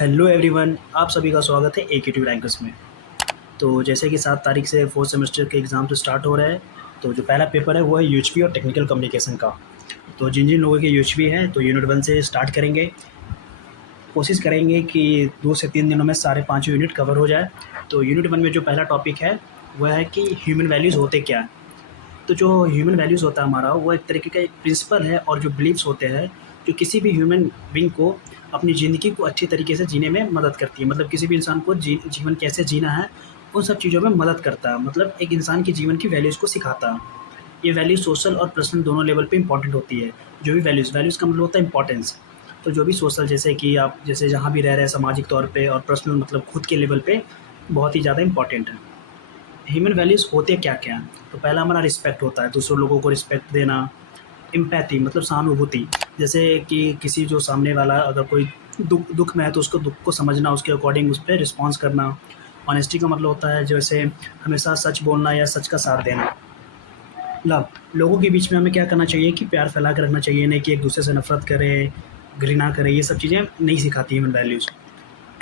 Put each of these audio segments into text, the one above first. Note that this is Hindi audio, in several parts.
हेलो एवरीवन, आप सभी का स्वागत है एक यूट्यूब रैंकर्स में। तो जैसे कि 7 तारीख से फोर्थ सेमेस्टर के एग्ज़ाम तो स्टार्ट हो रहा है। तो जो पहला पेपर है वो है यूएचपी और टेक्निकल कम्युनिकेशन का। तो जिन जिन लोगों के यूएचपी है तो यूनिट 1 से स्टार्ट करेंगे। कोशिश करेंगे कि 2 से 3 दिनों में सारे पाँचों यूनिट कवर हो जाए। तो यूनिट 1 में जो पहला टॉपिक है वह है कि ह्यूमन वैल्यूज़ होते क्या हैं। तो जो ह्यूमन वैल्यूज़ होता है हमारा, वो एक तरीके का एक प्रिंसिपल है और जो बिलीव्स होते हैं, जो किसी भी ह्यूमन बीइंग को अपनी ज़िंदगी को अच्छी तरीके से जीने में मदद करती है। मतलब किसी भी इंसान को जीवन कैसे जीना है, उन सब चीज़ों में मदद करता है। मतलब एक इंसान के जीवन की वैल्यूज़ को सिखाता है। ये वैल्यू सोशल और पर्सनल दोनों लेवल पे इम्पोर्टेंट होती है। जो भी वैल्यूज़ का मतलब होता है इम्पोर्टेंस। तो जो भी सोशल, जैसे कि आप जैसे जहाँ भी रह रहे हैं सामाजिक तौर पे, और पर्सनल मतलब खुद के लेवल पे बहुत ही ज़्यादा इम्पोर्टेंट है। ह्यूमन वैल्यूज़ होते क्या-क्या हैं? तो पहला हमारा रिस्पेक्ट होता है, दूसरे लोगों को रिस्पेक्ट देना। एम्पैथी मतलब सहानुभूति, जैसे कि किसी जो सामने वाला अगर कोई दुःख दुःख में है तो उसको दुःख को समझना, उसके अकॉर्डिंग उस पे रिस्पॉन्स करना। ऑनेस्टी का मतलब होता है जैसे हमेशा सच बोलना या सच का साथ देना। लव, लोगों के बीच में हमें क्या करना चाहिए कि प्यार फैला के रखना चाहिए, नहीं कि एक-दूसरे से नफ़रत करें, घृणा करें, ये सब चीज़ें नहीं सिखाती ह्यूमन वैल्यूज़।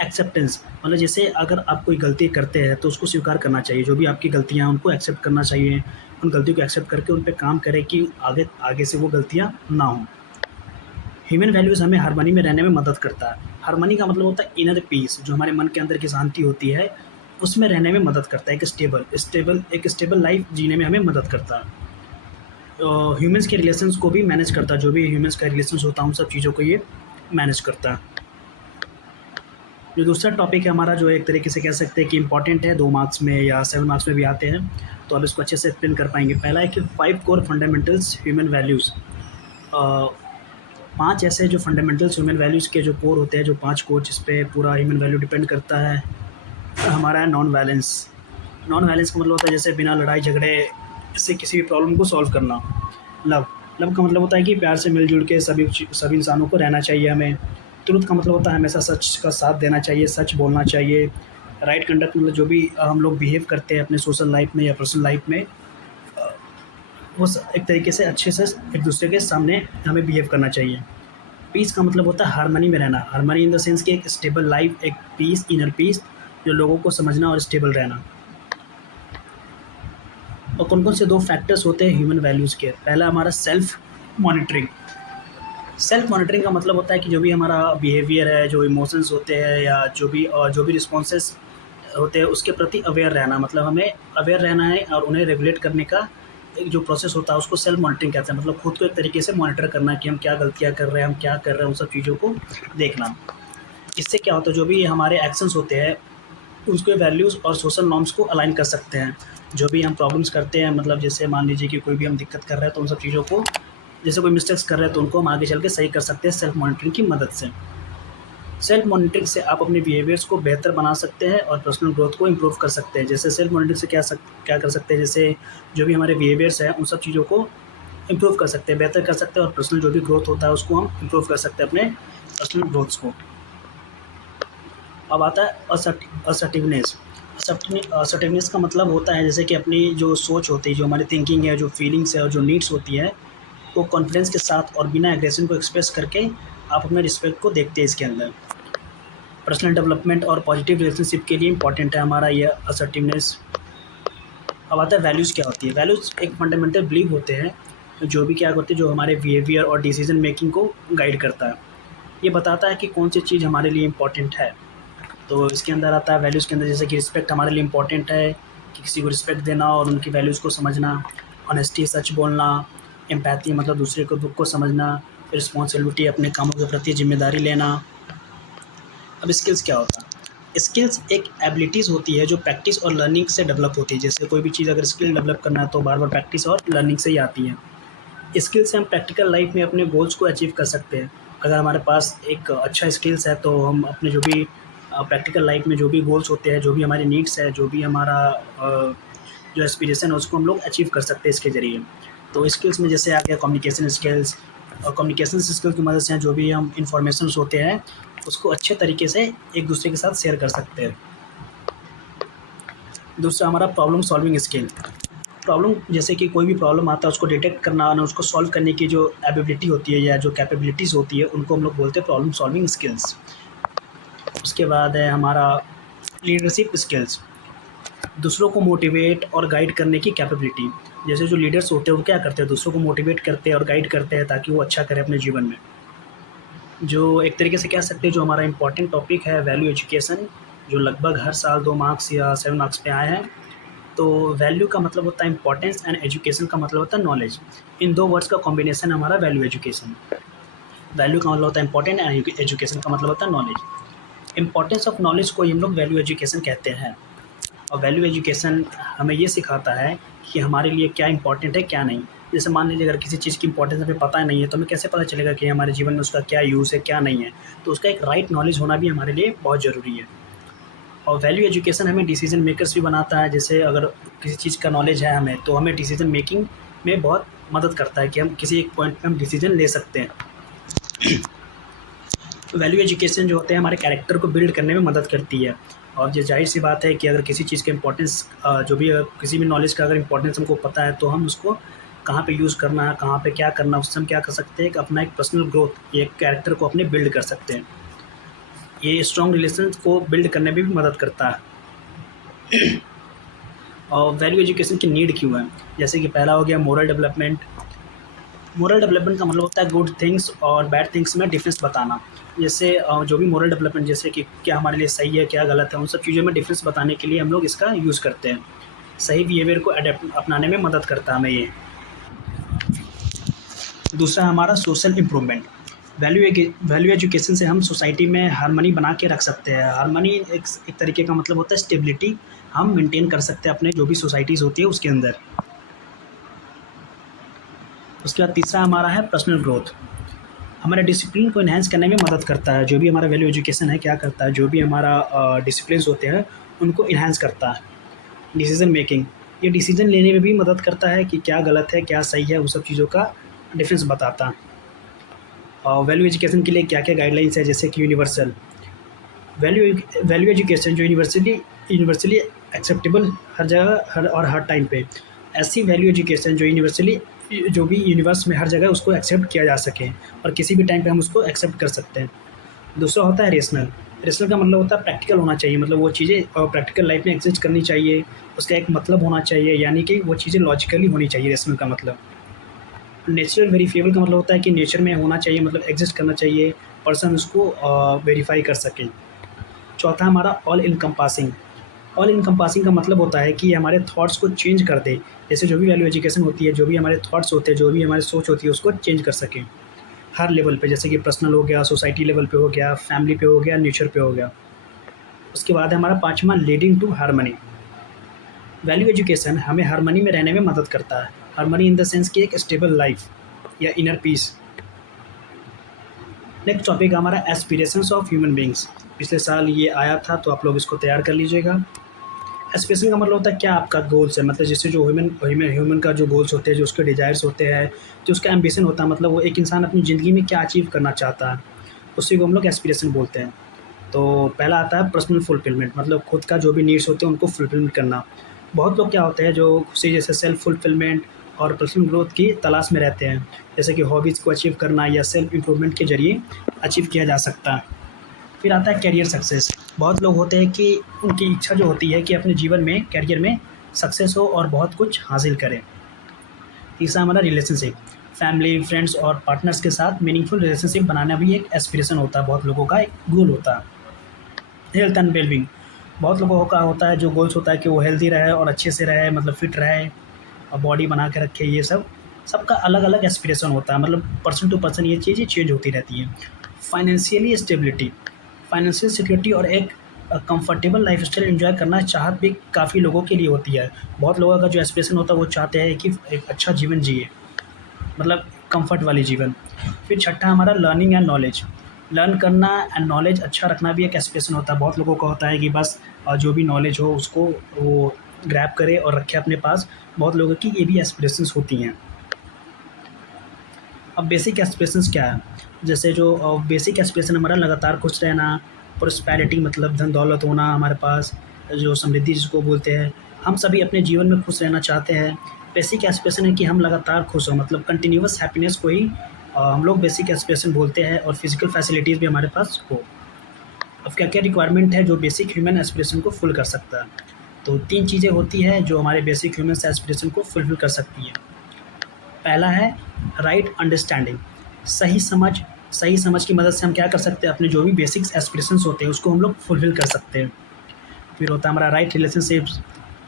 एक्सेप्टेंस मतलब जैसे अगर आप कोई गलती करते हैं तो उसको स्वीकार करना चाहिए, जो भी आपकी गलतियाँ हैं उनको एक्सेप्ट करना चाहिए। उन गलतियों को एक्सेप्ट करके उन पे काम करें कि आगे आगे से वो गलतियाँ ना हों। ह्यूमन वैल्यूज़ हमें हार्मनी में रहने में मदद करता है। हार्मनी का मतलब होता है इनर पीस, जो हमारे मन के अंदर की शांति होती है, उसमें रहने में मदद करता है। एक स्टेबल लाइफ़ जीने में हमें मदद करता है। ह्यूमन्स के रिलेशंस को भी मैनेज करता है, जो भी ह्यूमन्स का रिलेशंस होता है उन सब चीज़ों को ये मैनेज करता है। जो दूसरा टॉपिक है हमारा, जो एक तरीके से कह सकते हैं कि इम्पॉर्टेंट है, 2 मार्क्स में या 7 मार्क्स में भी आते हैं, तो आप इसको अच्छे से एक्सप्लेन कर पाएँगे। पहला है कि 5 कोर फंडामेंटल्स ह्यूमन वैल्यूज़। 5 ऐसे जो फंडामेंटल्स ह्यूमन वैल्यूज़ के जो कोर होते हैं, जो 5 कोर जिस पे पूरा ह्यूमन वैल्यू डिपेंड करता है, हमारा है नॉन वायलेंस। नॉन वायलेंस का मतलब होता है जैसे बिना लड़ाई झगड़े से किसी भी प्रॉब्लम को सॉल्व करना। लव, लव का मतलब होता है कि प्यार से मिलजुल के सभी इंसानों को रहना चाहिए हमें। ट्रुथ का मतलब होता है हमेशा सच का साथ देना चाहिए, सच बोलना चाहिए। राइट कंडक्ट मतलब जो भी हम लोग बिहेव करते हैं अपने सोशल लाइफ में या पर्सनल लाइफ में, वो एक तरीके से अच्छे से एक दूसरे के सामने हमें बिहेव करना चाहिए। पीस का मतलब होता है हार्मनी में रहना। हार्मनी इन द सेंस कि एक स्टेबल लाइफ, एक पीस, इनर पीस, जो लोगों को समझना और स्टेबल रहना। और कौन कौन से 2 फैक्टर्स होते हैं ह्यूमन वैल्यूज़ के? पहला हमारा सेल्फ मॉनिटरिंग। सेल्फ मॉनिटरिंग का मतलब होता है कि जो भी हमारा बिहेवियर है, जो इमोशंस होते हैं या जो भी रिस्पॉन्सेस होते हैं उसके प्रति अवेयर रहना। मतलब हमें अवेयर रहना है और उन्हें रेगुलेट करने का एक जो प्रोसेस होता है उसको सेल्फ मॉनिटरिंग कहते हैं। मतलब खुद को एक तरीके से मॉनिटर करना कि हम क्या गलतियाँ कर रहे हैं, हम क्या कर रहे हैं, उन सब चीज़ों को देखना। इससे क्या होता है, जो भी हमारे एक्शंस होते हैं उसके वैल्यूज़ और सोशल नॉर्म्स को अलाइन कर सकते हैं। जो भी हम प्रॉब्लम्स करते हैं, मतलब जैसे मान लीजिए कि कोई भी हम दिक्कत कर रहे हैं तो उन सब चीज़ों को, जैसे कोई मिस्टेक्स कर रहे हैं तो उनको हम आगे चल के सही कर सकते हैं सेल्फ मॉनिटरिंग की मदद से। सेल्फ मॉनिटरिंग से आप अपने बिहेवियर्स को बेहतर बना सकते हैं और पर्सनल ग्रोथ को इम्प्रूव कर सकते हैं। जैसे सेल्फ मॉनिटरिंग से क्या कर सकते हैं, जैसे जो भी हमारे बिहेवियर्स हैं उन सब चीज़ों को इम्प्रूव कर सकते हैं, बेहतर कर सकते हैं, और पर्सनल जो भी ग्रोथ होता है उसको हम इम्प्रूव कर सकते हैं, अपने पर्सनल ग्रोथ्स को। अब आता है असर्टिवनेस। असर्टिवनेस का मतलब होता है जैसे कि अपनी जो सोच होती है, जो हमारी थिंकिंग है, जो फीलिंग्स है और जो नीड्स होती है, वो कॉन्फिडेंस के साथ और बिना एग्रेशन को एक्सप्रेस करके आप अपने रिस्पेक्ट को देखते हैं इसके अंदर। पर्सनल डेवलपमेंट और पॉजिटिव रिलेशनशिप के लिए इंपॉर्टेंट है हमारा ये असर्टिवनेस। अब आता है वैल्यूज़ क्या होती है। वैल्यूज़ एक फंडामेंटल बिलीव होते हैं, जो भी क्या करते हैं, जो हमारे बिहेवियर और डिसीजन मेकिंग को गाइड करता है। ये बताता है कि कौन सी चीज़ हमारे लिए इम्पॉर्टेंट है। तो इसके अंदर आता है वैल्यूज़ के अंदर, जैसे कि रिस्पेक्ट हमारे लिए इम्पॉर्टेंट है, कि किसी को रिस्पेक्ट देना और उनकी वैल्यूज़ को समझना। ऑनेस्टी, सच बोलना। एम्पैथी मतलब दूसरे को दुःख को समझना। रिस्पॉन्सिबिलिटी अपने कामों के प्रति ज़िम्मेदारी लेना। अब स्किल्स क्या होता है? स्किल्स एक एबिलिटीज़ होती है जो प्रैक्टिस और लर्निंग से डेवलप होती है। जैसे कोई भी चीज़ अगर स्किल डेवलप करना है तो बार बार प्रैक्टिस और लर्निंग से ही आती है। स्किल से हम प्रैक्टिकल लाइफ में अपने गोल्स को अचीव कर सकते हैं। अगर हमारे पास एक अच्छा स्किल्स है तो हम अपने जो भी प्रैक्टिकल लाइफ में जो भी गोल्स होते हैं, जो भी हमारी नीड्स है, जो भी हमारा जो एस्पिरेशन है उसको हम लोग अचीव कर सकते हैं इसके ज़रिए। तो स्किल्स में जैसे आ गया कम्युनिकेशन स्किल्स। और कम्युनिकेशन स्किल की मदद से जो भी हम इंफॉर्मेशंस होते हैं उसको अच्छे तरीके से एक दूसरे के साथ शेयर कर सकते हैं। दूसरा हमारा प्रॉब्लम सॉल्विंग स्किल। प्रॉब्लम, जैसे कि कोई भी प्रॉब्लम आता है उसको डिटेक्ट करना और उसको सॉल्व करने की जो एबिलिटी होती है या जो कैपेबिलिटीज़ होती है उनको हम लोग बोलते हैं प्रॉब्लम सॉल्विंग स्किल्स। उसके बाद है हमारा लीडरशिप स्किल्स, दूसरों को मोटिवेट और गाइड करने की कैपेबिलिटी। जैसे जो लीडर्स होते हैं वो क्या करते हैं, दूसरों को मोटिवेट करते हैं और गाइड करते हैं ताकि वो अच्छा करे अपने जीवन में। जो एक तरीके से कह सकते हैं जो हमारा इम्पोर्टेंट टॉपिक है वैल्यू एजुकेशन, जो लगभग हर साल 2 मार्क्स या 7 मार्क्स पे आए हैं। तो वैल्यू का मतलब होता है इंपॉर्टेंस एंड एजुकेशन का मतलब होता है नॉलेज। इन 2 वर्ड्स का कॉम्बिनेशन हमारा वैल्यू एजुकेशन। वैल्यू का मतलब होता है इंपॉर्टेंट एंड एजुकेशन का मतलब होता है नॉलेज। इंपॉर्टेंस ऑफ नॉलेज को ही हम लोग वैल्यू एजुकेशन कहते हैं। और वैल्यू एजुकेशन हमें ये सिखाता है कि हमारे लिए क्या इंपॉर्टेंट है क्या नहीं। जैसे मान लीजिए अगर किसी चीज़ की इंपॉर्टेंस हमें पता नहीं है तो हमें कैसे पता चलेगा कि हमारे जीवन में उसका क्या यूज़ है क्या नहीं है। तो उसका एक राइट नॉलेज होना भी हमारे लिए बहुत ज़रूरी है। और वैल्यू एजुकेशन हमें डिसीजन मेकर्स भी बनाता है। जैसे अगर किसी चीज़ का नॉलेज है हमें तो हमें डिसीजन मेकिंग में बहुत मदद करता है कि हम किसी एक पॉइंट पे हम डिसीजन ले सकते हैं। तो वैल्यू एजुकेशन जो होते हैं हमारे कैरेक्टर को बिल्ड करने में मदद करती है। और ये जाहिर सी बात है कि अगर किसी चीज़ का इंपॉर्टेंस जो भी किसी भी नॉलेज का अगर इंपॉर्टेंस हमको पता है तो हम उसको कहाँ पे यूज़ करना है, कहाँ पे क्या करना है, उससे हम क्या कर सकते हैं कि अपना एक पर्सनल ग्रोथ, एक कैरेक्टर को अपने बिल्ड कर सकते हैं। ये स्ट्रॉन्ग रिलेशंस को बिल्ड करने में भी मदद करता है। और वैल्यू एजुकेशन की नीड क्यों है? जैसे कि पहला हो गया मोरल डेवलपमेंट। मोरल डेवलपमेंट का मतलब होता है गुड थिंग्स और बैड थिंग्स में डिफरेंस बताना। जैसे जो भी मोरल डेवलपमेंट जैसे कि क्या हमारे लिए सही है क्या गलत है, उन सब चीज़ों में डिफरेंस बताने के लिए हम लोग इसका यूज़ करते हैं। सही बिहेवियर को अडेप्ट अपनाने में मदद करता है हमें ये। दूसरा हमारा सोशल इम्प्रूवमेंट। वैल्यू एजुकेशन से हम सोसाइटी में हार्मनी बना के रख सकते हैं। हार्मनी एक तरीके का मतलब होता है स्टेबिलिटी, हम मेंटेन कर सकते हैं अपने जो भी सोसाइटीज़ होती है उसके अंदर। उसके बाद तीसरा हमारा है पर्सनल ग्रोथ। हमारे डिसिप्लिन को इन्हेंस करने में मदद करता है। जो भी हमारा वैल्यू एजुकेशन है क्या करता है, जो भी हमारा डिसिप्लिन्स होते हैं उनको इन्हेंस करता है। डिसीजन मेकिंग, ये डिसीजन लेने में भी मदद करता है कि क्या गलत है क्या सही है, उन सब चीज़ों का डिफरेंस बताता है। और वैल्यू एजुकेशन के लिए क्या क्या गाइडलाइंस है, जैसे कि यूनिवर्सल वैल्यू वैल्यू एजुकेशन जो यूनिवर्सली एक्सेप्टेबल हर जगह हर टाइम पे। ऐसी वैल्यू एजुकेशन जो यूनिवर्सली जो भी यूनिवर्स में हर जगह उसको एक्सेप्ट किया जा सके और किसी भी टाइम पे हम उसको एक्सेप्ट कर सकते हैं। दूसरा होता है रेशनल। रेशनल का मतलब होता है प्रैक्टिकल होना चाहिए, मतलब वो चीज़ें प्रैक्टिकल लाइफ में एग्जिस्ट करनी चाहिए, उसका एक मतलब होना चाहिए, यानी कि वो चीज़ें लॉजिकली होनी चाहिए। रेशनल का मतलब नेचुरल वेरीफिएबल का मतलब होता है कि नेचर में होना चाहिए, मतलब एग्जिस्ट करना चाहिए, पर्सन उसको वेरीफाई कर सके। चौथा हमारा ऑल इनकम्पासिंग। ऑल इनकम्पासिंग का मतलब होता है कि हमारे थॉट्स को चेंज कर दे। जैसे जो भी वैल्यू एजुकेशन होती है, जो भी हमारे थॉट्स होते हैं, जो भी हमारी सोच होती है उसको चेंज कर सकें हर लेवल पे। जैसे कि पर्सनल हो गया, सोसाइटी लेवल पे हो गया, फैमिली पे हो गया, नेचर पे हो गया। उसके बाद है हमारा पाँचवा leading to harmony. Value education हमें हार्मनी में रहने में मदद करता है। हार्मनी इन द सेंस कि एक स्टेबल लाइफ या इनर पीस। नेक्स्ट टॉपिक हमारा एस्पिरेशंस ऑफ ह्यूमन बींग्स। पिछले साल ये आया था तो आप लोग इसको तैयार कर लीजिएगा। एस्पिरेशन का मतलब होता है क्या आपका गोल्स है, मतलब जिससे जो ह्यूमन का जो गोल्स होते हैं, जो उसके डिज़ायर्स होते हैं, जो उसका एम्बिशन होता है, मतलब वो एक इंसान अपनी ज़िंदगी में क्या अचीव करना चाहता है, उसी को हम लोग एस्पिरेशन बोलते हैं। तो पहला आता है पर्सनल फुलफिलमेंट, मतलब खुद का जो भी नीड्स होते हैं उनको फुलफिल करना। बहुत लोग क्या होते हैं जो खुशी जैसे सेल्फ फुलफिलमेंट और पर्सनल ग्रोथ की तलाश में रहते हैं, जैसे कि हॉबीज़ को अचीव करना या सेल्फ इम्प्रूवमेंट के ज़रिए अचीव किया जा सकता है। फिर आता है करियर सक्सेस। बहुत लोग होते हैं कि उनकी इच्छा जो होती है कि अपने जीवन में करियर में सक्सेस हो और बहुत कुछ हासिल करें। तीसरा हमारा रिलेशनशिप। फैमिली, फ्रेंड्स और पार्टनर्स के साथ मीनिंगफुल रिलेशनशिप बनाना भी एक एस्पिरेशन होता है, बहुत लोगों का एक गोल होता है। Health and wellbeing. बहुत लोगों का होता है जो गोल्स होता है कि वो हेल्दी रहे और अच्छे से रहे, मतलब फिट रहे और बॉडी बना के रखे। ये सब सबका अलग अलग एस्पिरेशन होता है, मतलब पर्सन टू पर्सन ये चीज़ें चेंज होती रहती हैं। फाइनेंशियली स्टेबिलिटी, फाइनेंशियल सिक्योरिटी और एक कंफर्टेबल लाइफस्टाइल एंजॉय करना चाहत भी काफ़ी लोगों के लिए होती है। बहुत लोगों का जो एस्पिरेशन होता है वो चाहते हैं कि एक अच्छा जीवन जिए, मतलब कंफर्ट वाली जीवन। फिर छठा हमारा लर्निंग एंड नॉलेज। लर्न करना एंड नॉलेज अच्छा रखना भी एक एस्पिरेशन होता है। बहुत लोगों का होता है कि बस जो भी नॉलेज हो उसको वो ग्रैब करे और रखे अपने पास। बहुत लोगों की ये भी एस्पिरेशंस होती हैं। अब बेसिक एस्पिरेशंस क्या है? जैसे जो बेसिक एस्पिरेशन हमारा लगातार खुश रहना, प्रोस्पेरिटी मतलब धन दौलत होना हमारे पास, जो समृद्धि जिसको बोलते हैं। हम सभी अपने जीवन में खुश रहना चाहते हैं। बेसिक एस्पिरेशन है कि हम लगातार खुश हों, मतलब कंटिन्यूअस हैप्पीनेस को ही हम लोग बेसिक एस्पिरेशन बोलते हैं, और फिजिकल फैसिलिटीज़ भी हमारे पास हो। अब क्या-क्या रिक्वायरमेंट है जो बेसिक ह्यूमन एस्पिरेशन को फुल कर सकता है? तो 3 चीज़ें होती हैं जो हमारे बेसिक ह्यूमन एस्पिरेशन को फुलफ़िल कर सकती हैं। पहला है राइट अंडरस्टैंडिंग, सही समझ। सही समझ की मदद से हम क्या कर सकते हैं, अपने जो भी बेसिक्स एस्पिरेशंस होते हैं उसको हम लोग फुलफ़िल कर सकते हैं। फिर होता है हमारा राइट रिलेशनशिप्स,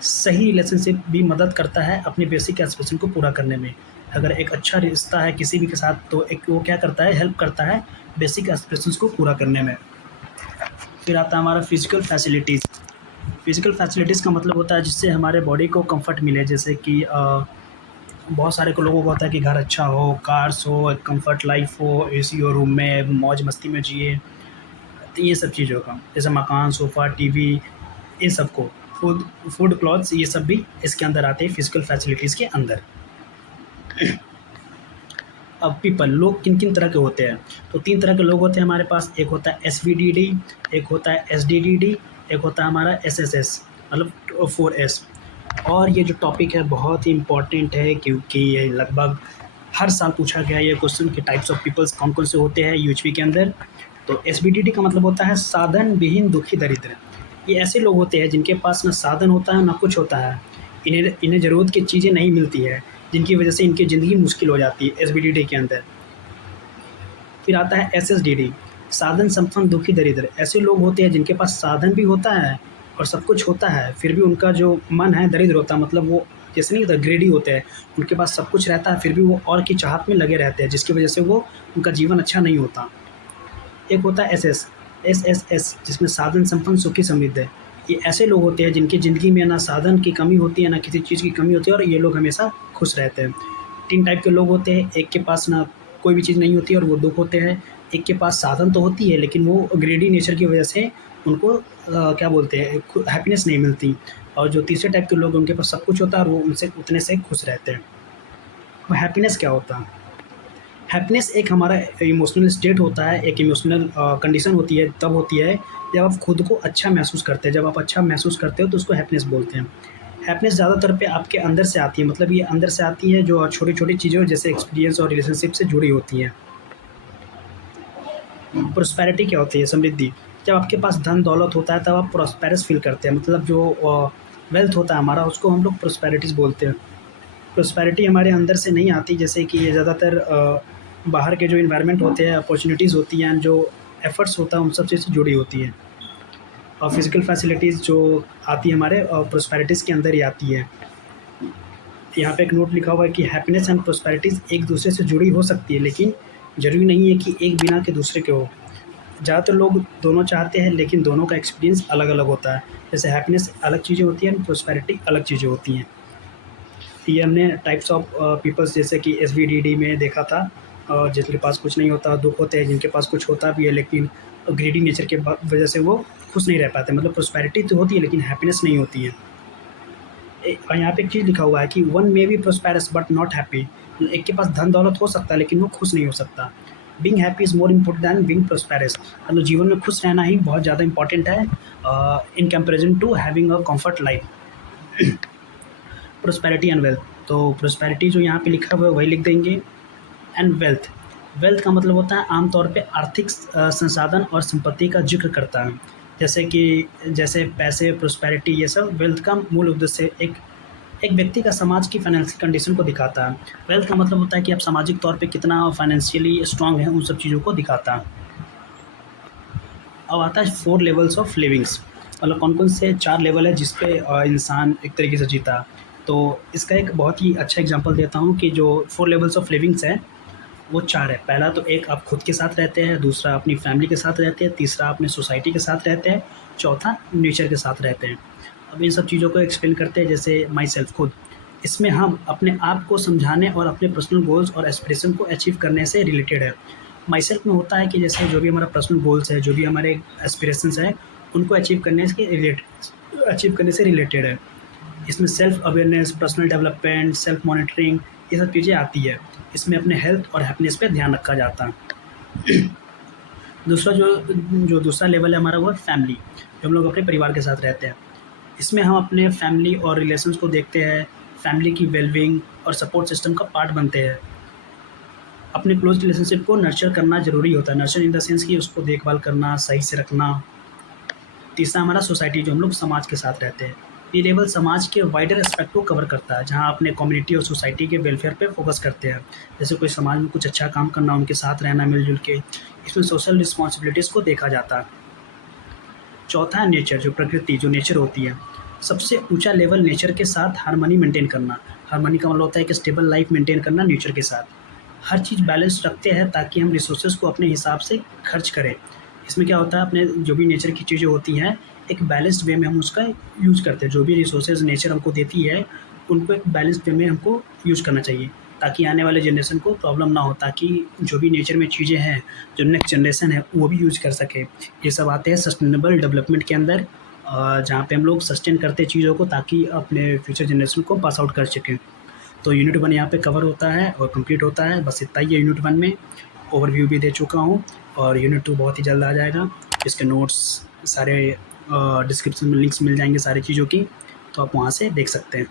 सही रिलेशनशिप भी मदद करता है अपने बेसिक एस्पिरेशन को पूरा करने में। अगर एक अच्छा रिश्ता है किसी भी के साथ तो एक वो क्या करता है, हेल्प करता है बेसिक एस्पिरेशंस को पूरा करने में। फिर आता है हमारा फिज़िकल फैसिलिटीज़। फिज़िकल फैसिलिटीज़ का मतलब होता है जिससे हमारे बॉडी को कम्फ़र्ट मिले, जैसे कि बहुत सारे को लोगों को होता है कि घर अच्छा हो, कार्स हो, कम्फ़र्ट लाइफ़ हो, एसी हो रूम में, मौज-मस्ती में जिए। तो ये सब चीज़ों का, जैसे मकान, सोफ़ा, टीवी, इन सबको, फूड फूड, क्लॉथ्स, ये सब भी इसके अंदर आते हैं फिज़िकल फैसिलिटीज़ के अंदर। अब पीपल, लोग किन-किन तरह के होते हैं? तो 3 तरह के लोग होते हैं हमारे पास। एक होता है एसवीडीडी, एक होता है एसडीडीडी, एक होता है हमारा एसएसएस, मतलब 4 एस। और ये जो टॉपिक है बहुत ही इम्पोर्टेंट है क्योंकि ये लगभग हर साल पूछा गया है ये क्वेश्चन कि टाइप्स ऑफ पीपल्स कौन-कौन से होते हैं यूएचवी के अंदर। तो एसबीडीडी का मतलब होता है साधन विहीन दुखी दरिद्र। ये ऐसे लोग होते हैं जिनके पास ना साधन होता है ना कुछ होता है। इन्हें इन्हें ज़रूरत की चीज़ें नहीं मिलती है, जिनकी वजह से इनकी ज़िंदगी मुश्किल हो जाती है एसबीडीडी के अंदर। फिर आता है एसएसडीडी, साधन संपन्न दुखी दरिद्र। ऐसे लोग होते हैं जिनके पास साधन भी होता है और सब कुछ होता है, फिर भी उनका जो मन है दरिद्र होता है, मतलब वो जैसे नहीं होता ग्रीडी होते हैं, उनके पास सब कुछ रहता है फिर भी वो और की चाहत में लगे रहते हैं, जिसकी वजह से वो उनका जीवन अच्छा नहीं होता। एक होता है एसएसएस, जिसमें साधन संपन्न सुखी समृद्ध है। ये ऐसे लोग होते हैं जिनकी ज़िंदगी में ना साधन की कमी होती है ना किसी चीज़ की कमी होती है और ये लोग हमेशा खुश रहते हैं। 3 टाइप के लोग होते हैं, एक के पास ना कोई भी चीज़ नहीं होती और वो दुःख होते हैं। एक के पास साधन तो होती है लेकिन वो ग्रीडी नेचर की वजह से उनको क्या बोलते हैं, हैप्पीनेस नहीं मिलती। और जो तीसरे टाइप के लोग हैं उनके पास सब कुछ होता है और वो उनसे उतने से खुश रहते हैं। तो हैप्पीनेस क्या होता है? हैप्पीनेस एक हमारा इमोशनल स्टेट होता है, एक इमोशनल कंडीशन होती है, तब होती है जब आप खुद को अच्छा महसूस करते हैं। जब आप अच्छा महसूस करते हो तो उसको हैप्पीनेस बोलते हैं। हैप्पीनेस ज़्यादातर पे आपके अंदर से आती है, मतलब ये अंदर से आती है जो छोटी-छोटी चीज़ें जैसे एक्सपीरियंस और रिलेशनशिप से जुड़ी होती हैं। प्रोस्पेरिटी क्या होती है? समृद्धि। जब आपके पास धन दौलत होता है तब आप प्रोस्पेरस फ़ील करते हैं, मतलब जो वेल्थ होता है हमारा उसको हम लोग प्रोस्पेरिटीज़ बोलते हैं। प्रोस्पेरिटी हमारे अंदर से नहीं आती, जैसे कि ये ज़्यादातर बाहर के जो एनवायरनमेंट होते हैं, अपॉर्चुनिटीज़ होती हैं, जो एफ़र्ट्स होता है उन सब चीज़ से जुड़ी होती है। और फिज़िकल फैसिलिटीज़ जो आती है हमारे प्रोस्पेरिटीज़ के अंदर ही आती है। यहाँ पे एक नोट लिखा हुआ है कि हैप्पीनेस एंड प्रोस्पेरिटीज़ एक दूसरे से जुड़ी हो सकती है, लेकिन ज़रूरी नहीं है कि एक बिना के दूसरे के हो। ज़्यादातर लोग दोनों चाहते हैं लेकिन दोनों का एक्सपीरियंस अलग-अलग होता है। जैसे हैप्पीनेस अलग चीज़ें होती हैं, प्रोस्पेरिटी अलग चीज़ें होती हैं। ये हमने टाइप्स ऑफ पीपल्स जैसे कि एसवीडीडी में देखा था, जिनके पास कुछ नहीं होता, दुःख होते हैं, जिनके पास कुछ होता भी है लेकिन ग्रीडी नेचर के वजह से वो खुश नहीं रह पाते, मतलब प्रोस्पेरिटी तो होती है लेकिन हैप्पीनेस नहीं होती है। और यहाँ पे एक चीज़ लिखा हुआ है कि one may be prosperous but not happy. एक के पास धन दौलत हो सकता है लेकिन वो खुश नहीं हो सकता। Being happy is more important than being prosperous, मतलब जीवन में खुश रहना ही बहुत ज़्यादा इंपॉर्टेंट है in comparison to having a comfort life. Prosperity and wealth, तो प्रोस्पेरिटी जो यहाँ पे लिखा हुआ है वही लिख देंगे। एंड वेल्थ, वेल्थ का मतलब होता है आमतौर पे आर्थिक संसाधन और संपत्ति का जिक्र करता है, जैसे कि जैसे पैसे, प्रोस्पेरिटी, ये सब वेल्थ का मूल उद्देश्य एक एक व्यक्ति का समाज की फाइनेंशियल कंडीशन को दिखाता है। वेल्थ का मतलब होता है कि आप सामाजिक तौर पे कितना फाइनेंशियली स्ट्रांग हैं, उन सब चीज़ों को दिखाता है। अब आता है 4 लेवल्स ऑफ लिविंग्स, मतलब कौन-कौन से 4 लेवल है जिस पे इंसान एक तरीके से जीता। तो इसका एक बहुत ही अच्छा एग्ज़ाम्पल देता हूँ कि जो 4 लेवल्स ऑफ लिविंग्स हैं, वो 4 है। पहला तो एक आप खुद के साथ रहते हैं, दूसरा अपनी फैमिली के साथ रहते हैं, तीसरा अपने सोसाइटी के साथ रहते हैं, चौथा नेचर के साथ रहते हैं। अब इन सब चीज़ों को एक्सप्लेन करते हैं, जैसे माई सेल्फ, खुद। इसमें हम अपने आप को समझाने और अपने पर्सनल गोल्स और एस्पिरेशन को अचीव करने से रिलेटेड है। माई सेल्फ में होता है कि जैसे जो भी हमारा पर्सनल गोल्स है, जो भी हमारे एस्पिरेशंस हैं, उनको अचीव करने से रिलेटेड है। इसमें self awareness, personal development, self monitoring, ये सब चीज़ें आती है। इसमें अपने हेल्थ और हैप्पीनेस पे ध्यान रखा जाता है। दूसरा जो दूसरा लेवल है हमारा, वो है फैमिली, जो हम लोग अपने परिवार के साथ रहते हैं। इसमें हम अपने फैमिली और रिलेशंस को देखते हैं, फैमिली की वेलबींग और सपोर्ट सिस्टम का पार्ट बनते हैं। अपने क्लोज़ रिलेशनशिप को नर्चर करना ज़रूरी होता है। नर्चर इन द सेंस कि उसको देखभाल करना, सही से रखना, तीसरा हमारा सोसाइटी, जो हम लोग समाज के साथ रहते हैं। ये लेवल समाज के वाइडर एस्पेक्ट को कवर करता है, जहाँ अपने कम्युनिटी और सोसाइटी के वेलफेयर पे फोकस करते हैं। जैसे कोई समाज में कुछ अच्छा काम करना, उनके साथ रहना मिलजुल के, इसमें सोशल रिस्पॉन्सिबिलिटीज़ को देखा जाता है। चौथा है नेचर, जो प्रकृति, जो नेचर होती है। सबसे ऊंचा लेवल नेचर के साथ हार्मनी मेंटेन करना। हार्मनी का मतलब होता है कि स्टेबल लाइफ मेंटेन करना नेचर के साथ। हर चीज़ बैलेंस रखते हैं ताकि हम रिसोर्सेज को अपने हिसाब से खर्च करें। इसमें क्या होता है, अपने जो भी नेचर की चीज़ें होती हैं, एक बैलेंस्ड वे में हम उसका यूज़ करते हैं। जो भी रिसोर्सेज नेचर हमको देती है, उनको एक बैलेंस्ड वे में हमको यूज़ करना चाहिए, ताकि आने वाले जनरेशन को प्रॉब्लम ना हो, ताकि जो भी नेचर में चीज़ें हैं, जो नेक्स्ट जनरेशन है, वो भी यूज़ कर सके। ये सब आते हैं सस्टेनेबल डेवलपमेंट के अंदर, जहाँ पे हम लोग सस्टेन करते हैं चीज़ों को, ताकि अपने फ्यूचर जनरेशन को पास आउट कर सकें। तो यूनिट 1 यहाँ पे कवर होता है और कंप्लीट होता है। बस इतना ही है यूनिट 1 में। ओवरव्यू भी दे चुका हूँ, और यूनिट 2 बहुत ही जल्द आ जाएगा। इसके नोट्स सारे डिस्क्रिप्शन में लिंक्स मिल जाएंगे सारी चीज़ों की, तो आप वहाँ से देख सकते हैं।